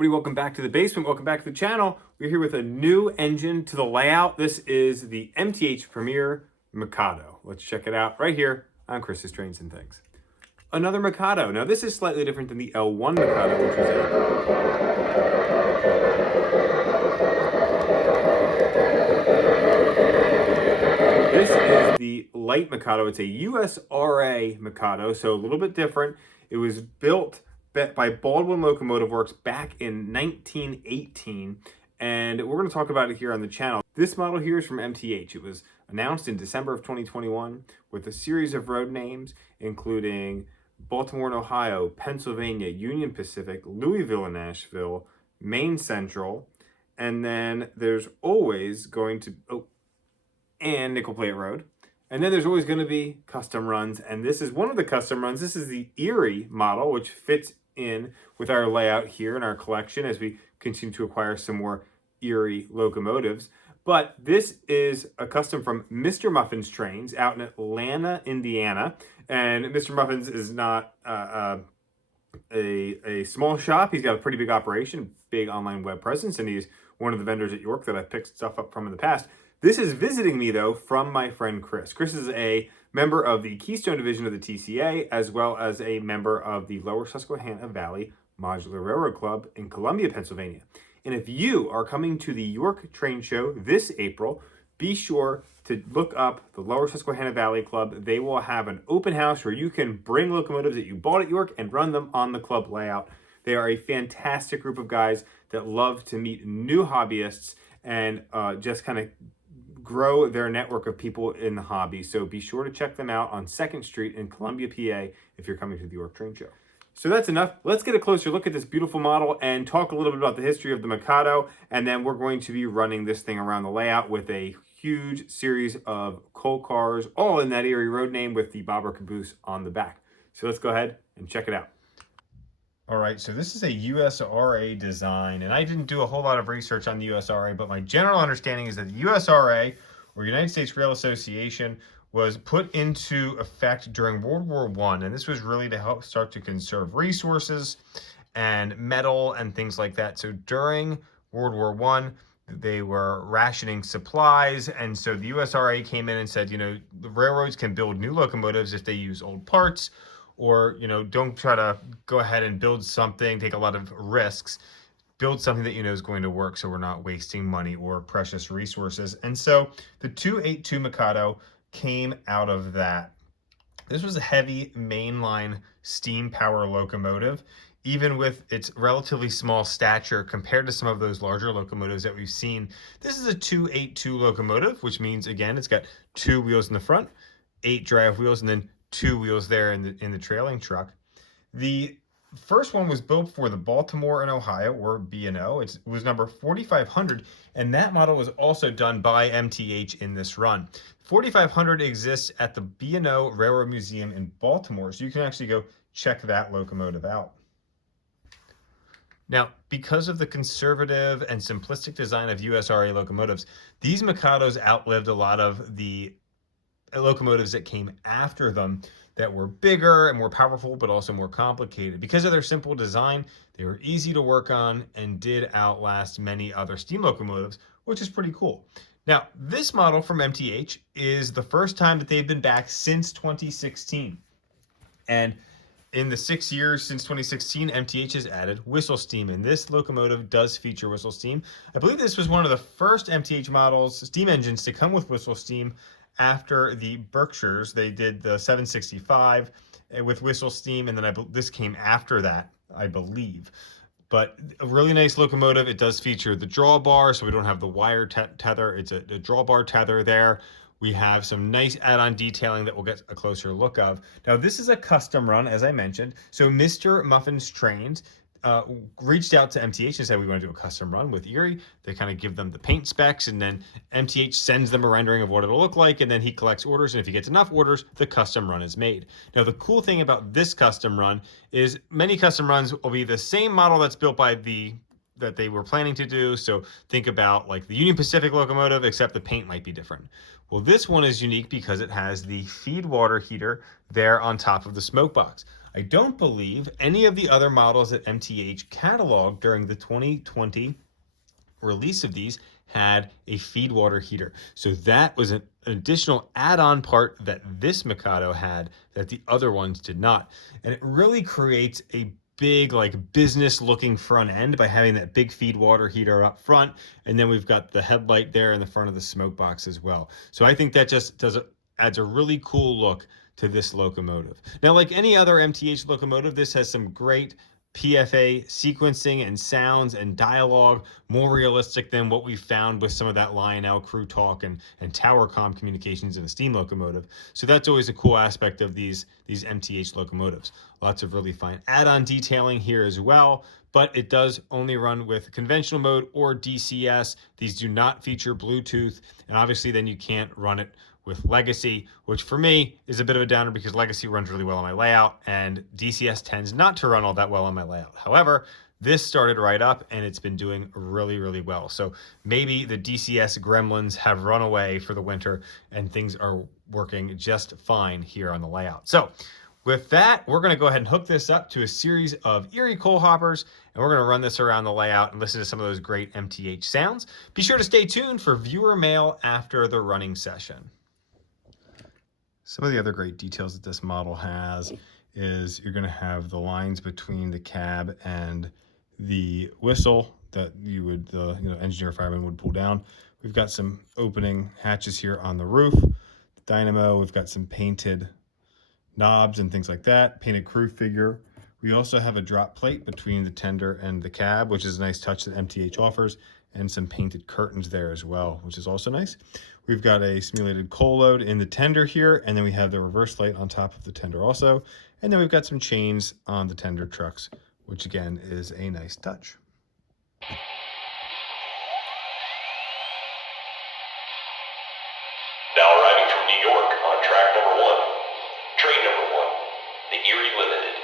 everybody? Welcome back to the basement. Welcome back to the channel. We're here with a new engine to the layout. This is the MTH Premier Mikado. Let's check it out right here on Chris's Trains and Things. Another Mikado. Now this is slightly different than the L1 Mikado, which is This is the light Mikado. It's a USRA Mikado, so a little bit different. It was built by Baldwin Locomotive Works back in 1918, and we're going to talk about it here on the channel. This model here is from MTH. It was announced in December of 2021 with a series of road names, including Baltimore and Ohio, Pennsylvania, Union Pacific, Louisville and Nashville, Maine Central, and then there's always going to, and Nickel Plate Road. And then there's always going to be custom runs, and this is one of the custom runs. This is the Erie model, which fits in with our layout here in our collection as we continue to acquire some more Erie locomotives. But this is a custom from Mr. Muffin's Trains out in Atlanta, Indiana. And Mr. Muffin's is not a small shop. He's got a pretty big operation, big online web presence, and he's one of the vendors at York that I've picked stuff up from in the past. This is visiting me, though, from my friend Chris. Chris is a member of the Keystone Division of the TCA, as well as a member of the Lower Susquehanna Valley Modular Railroad Club in Columbia, Pennsylvania. And if you are coming to the York Train Show this April, be sure to look up the Lower Susquehanna Valley Club. They will have an open house where you can bring locomotives that you bought at York and run them on the club layout. They are a fantastic group of guys that love to meet new hobbyists and just kind of grow their network of people in the hobby. So be sure to check them out on 2nd Street in Columbia, PA, if you're coming to the York Train Show. So that's enough. Let's get a closer look at this beautiful model and talk a little bit about the history of the Mikado. And then we're going to be running this thing around the layout with a huge series of coal cars, all in that Erie road name with the bobber caboose on the back. So let's go ahead and check it out. All right, so this is a USRA design, and I didn't do a whole lot of research on the USRA, but my general understanding is that the USRA, or United States Rail Association, was put into effect during World War I, and this was really to help start to conserve resources and metal and things like that. So during World War I, they were rationing supplies, and so the USRA came in and said, you know, the railroads can build new locomotives if they use old parts, or, you know, don't try to go ahead and build something, take a lot of risks. Build something that you know is going to work so we're not wasting money or precious resources. And so the 282 Mikado came out of that. This was a heavy mainline steam power locomotive, even with its relatively small stature compared to some of those larger locomotives that we've seen. This is a 282 locomotive, which means, again, it's got 2 wheels in the front, 8 drive wheels, and then 2 wheels there in the trailing truck. The first one was built for the Baltimore and Ohio, or B&O. It was number 4500, and that model was also done by MTH in this run. 4500 exists at the B&O Railroad Museum in Baltimore, so you can actually go check that locomotive out. Now, because of the conservative and simplistic design of USRA locomotives, these Mikados outlived a lot of the locomotives that came after them that were bigger and more powerful, but also more complicated. Because of their simple design, they were easy to work on and did outlast many other steam locomotives, which is pretty cool. Now, this model from MTH is the first time that they've been back since 2016. And in the 6 years since 2016, MTH has added whistle steam, and this locomotive does feature whistle steam. I believe this was one of the first MTH models, steam engines, to come with whistle steam. After the Berkshires, they did the 765 with whistle steam, and then this came after that, I believe. But a really nice locomotive. It does feature the drawbar, so we don't have the wire tether. It's a drawbar tether there. We have some nice add-on detailing that we'll get a closer look of. Now, this is a custom run, as I mentioned. So Mr. Muffin's Trains reached out to MTH and said, we want to do a custom run with Erie. They kind of give them the paint specs, and then MTH sends them a rendering of what it'll look like, and then he collects orders, and if he gets enough orders, the custom run is made. Now, the cool thing about this custom run is many custom runs will be the same model that's built by that they were planning to do. So think about like the Union Pacific locomotive, except the paint might be different. Well, this one is unique because it has the feed water heater there on top of the smoke box. I don't believe any of the other models that MTH cataloged during the 2020 release of these had a feed water heater. So that was an additional add-on part that this Mikado had that the other ones did not. And it really creates a big like business looking front end by having that big feed water heater up front. And then we've got the headlight there in the front of the smoke box as well. So I think that just adds a really cool look to this locomotive. Now, like any other MTH locomotive, this has some great PFA sequencing and sounds and dialogue, more realistic than what we found with some of that Lionel crew talk and tower comm communications in a steam locomotive. So that's always a cool aspect of these MTH locomotives. Lots of really fine add-on detailing here as well, but it does only run with conventional mode or DCS. These do not feature Bluetooth, and obviously then you can't run it with Legacy, which for me is a bit of a downer because Legacy runs really well on my layout and DCS tends not to run all that well on my layout. However, this started right up and it's been doing really, really well. So maybe the DCS gremlins have run away for the winter and things are working just fine here on the layout. So with that, we're going to go ahead and hook this up to a series of Erie coal hoppers, and we're going to run this around the layout and listen to some of those great MTH sounds. Be sure to stay tuned for viewer mail after the running session. Some of the other great details that this model has is you're going to have the lines between the cab and the whistle that the engineer fireman would pull down. We've got some opening hatches here on the roof. The dynamo, we've got some painted knobs and things like that, painted crew figure. We also have a drop plate between the tender and the cab, which is a nice touch that MTH offers, and some painted curtains there as well, which is also nice. We've got a simulated coal load in the tender here, and then we have the reverse light on top of the tender also. And then we've got some chains on the tender trucks, which again is a nice touch. Now arriving from New York on track number 1, train number 1, the Erie Limited.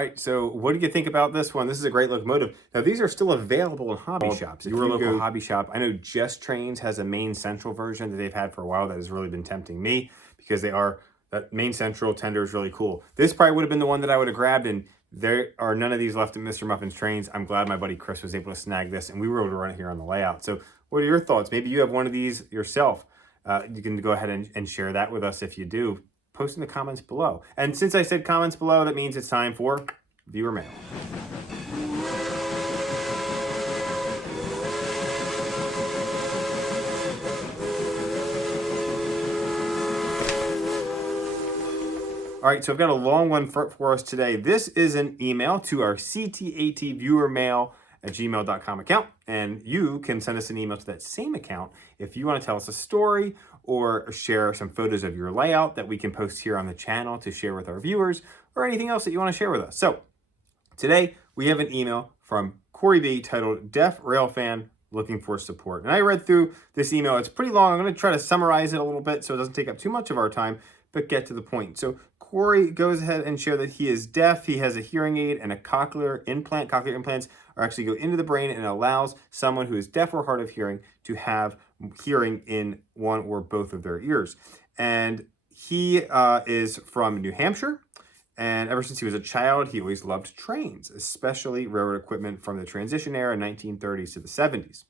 right, so what did you think about this one? This is a great locomotive. Now, these are still available in hobby shops. If your local hobby shop, I know Just Trains has a Main Central version that they've had for a while that has really been tempting me because that Main Central tender is really cool. This probably would have been the one that I would have grabbed, and there are none of these left at Mr. Muffin's Trains. I'm glad my buddy Chris was able to snag this, and we were able to run it here on the layout. So what are your thoughts? Maybe you have one of these yourself. You can go ahead and share that with us if you do. Post in the comments below. And since I said comments below, that means it's time for viewer mail. All right, so I've got a long one for us today. This is an email to our CTATViewerMail@gmail.com account, and you can send us an email to that same account if you want to tell us a story or share some photos of your layout that we can post here on the channel to share with our viewers, or anything else that you want to share with us. So today we have an email from Corey B titled Deaf Rail Fan Looking for Support. And I read through this email. It's pretty long. I'm going to try to summarize it a little bit so it doesn't take up too much of our time, but get to the point. So Corey goes ahead and share that he is deaf. He has a hearing aid and a cochlear implant. Cochlear implants are actually go into the brain and allows someone who is deaf or hard of hearing to have hearing in one or both of their ears. And he is from New Hampshire. And ever since he was a child, he always loved trains, especially railroad equipment from the transition era, 1930s to the 70s.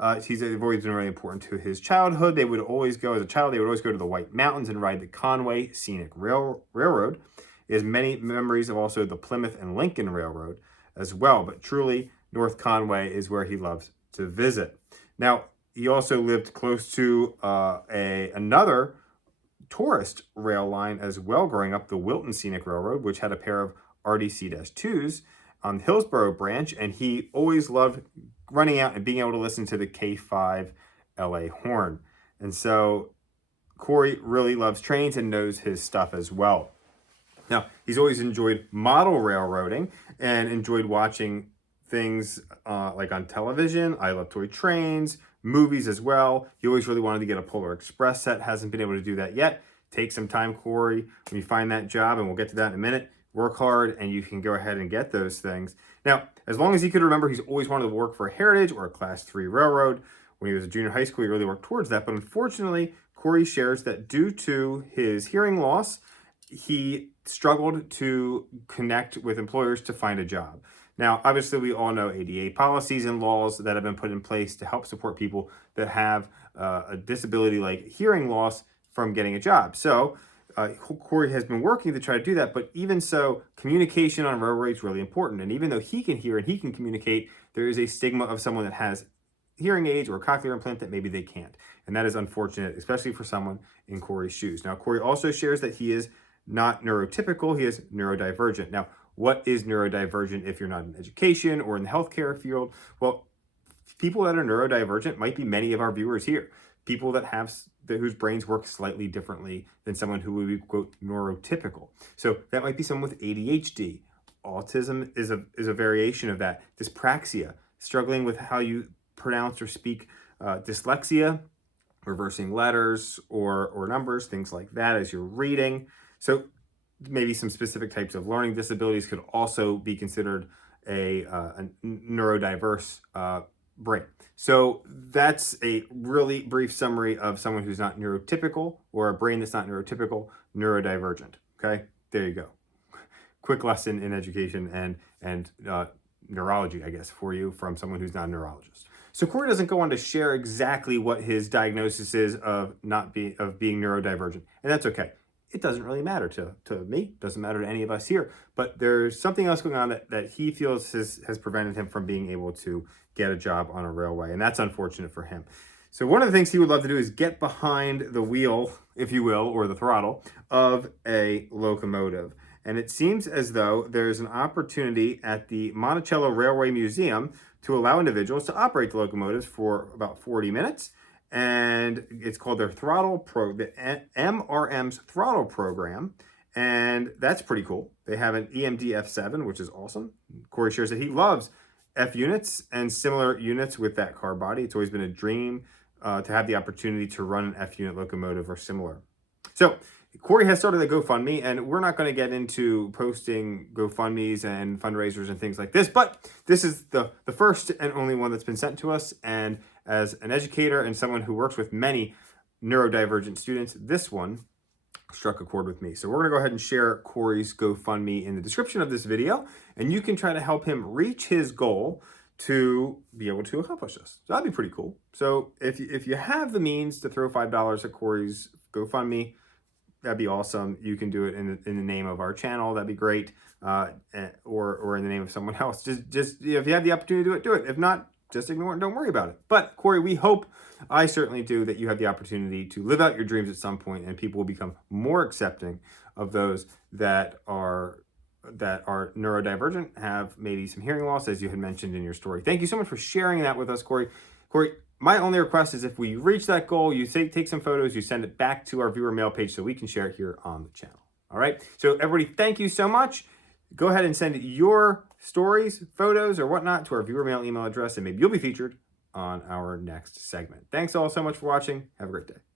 They've always been really important to his childhood. They would always go, as a child, they would always go to the White Mountains and ride the Conway Scenic Railroad. He has many memories of also the Plymouth and Lincoln Railroad as well. But truly, North Conway is where he loves to visit. Now, he also lived close to another tourist rail line as well growing up, the Wilton Scenic Railroad, which had a pair of RDC-2s on the Hillsborough branch, and he always loved running out and being able to listen to the K5 LA horn. And so Corey really loves trains and knows his stuff as well. Now, he's always enjoyed model railroading and enjoyed watching things like on television. I love toy trains, movies as well. He always really wanted to get a Polar Express set. Hasn't been able to do that yet. Take some time, Corey. When you find that job, and we'll get to that in a minute, work hard and you can go ahead and get those things. Now, as long as he could remember, he's always wanted to work for a Heritage or a Class 3 railroad. When he was a junior high school, he really worked towards that. But unfortunately, Corey shares that due to his hearing loss, he struggled to connect with employers to find a job. Now, obviously, we all know ADA policies and laws that have been put in place to help support people that have a disability like hearing loss from getting a job. So Corey has been working to try to do that, but even so, communication on railroad is really important. And even though he can hear and he can communicate, there is a stigma of someone that has hearing aids or a cochlear implant that maybe they can't. And that is unfortunate, especially for someone in Corey's shoes. Now, Corey also shares that he is not neurotypical, he is neurodivergent. Now, what is neurodivergent if you're not in education or in the healthcare field? Well, people that are neurodivergent might be many of our viewers here. People that have whose brains work slightly differently than someone who would be, quote, neurotypical. So that might be someone with ADHD. Autism is a variation of that. Dyspraxia, struggling with how you pronounce or speak. Dyslexia, reversing letters or numbers, things like that as you're reading. So maybe some specific types of learning disabilities could also be considered a neurodiverse brain. So that's a really brief summary of someone who's not neurotypical, or a brain that's not neurotypical, neurodivergent. Okay, there you go. Quick lesson in education and neurology, I guess, for you from someone who's not a neurologist. So Corey doesn't go on to share exactly what his diagnosis is of being neurodivergent, and that's okay. It doesn't really matter to me, doesn't matter to any of us here, but there's something else going on that he feels has prevented him from being able to get a job on a railway, and that's unfortunate for him. So one of the things he would love to do is get behind the wheel, if you will, or the throttle of a locomotive. And it seems as though there's an opportunity at the Monticello Railway Museum to allow individuals to operate the locomotives for about 40 minutes. And it's called their the MRM's throttle program. And that's pretty cool. They have an EMD F7, which is awesome. Corey shares that he loves F units and similar units with that car body. It's always been a dream to have the opportunity to run an F unit locomotive or similar. So Corey has started a GoFundMe, and we're not going to get into posting GoFundMes and fundraisers and things like this, but this is the first and only one that's been sent to us. And as an educator and someone who works with many neurodivergent students, this one struck a chord with me. So we're going to go ahead and share Corey's GoFundMe in the description of this video, and you can try to help him reach his goal to be able to accomplish this. So that'd be pretty cool. So if you have the means to throw $5 at Corey's GoFundMe, that'd be awesome. You can do it in the name of our channel. That'd be great. Or in the name of someone else. Just if you have the opportunity to do it. If not, just ignore it. Don't worry about it. But Corey, we hope, I certainly do, that you have the opportunity to live out your dreams at some point, and people will become more accepting of those that are neurodivergent, have maybe some hearing loss, as you had mentioned in your story. Thank you so much for sharing that with us, Corey. Corey, my only request is if we reach that goal, you take some photos, you send it back to our viewer mail page so we can share it here on the channel. All right. So everybody, thank you so much. Go ahead and send your stories, photos, or whatnot to our viewer mail email address, and maybe you'll be featured on our next segment. Thanks all so much for watching. Have a great day.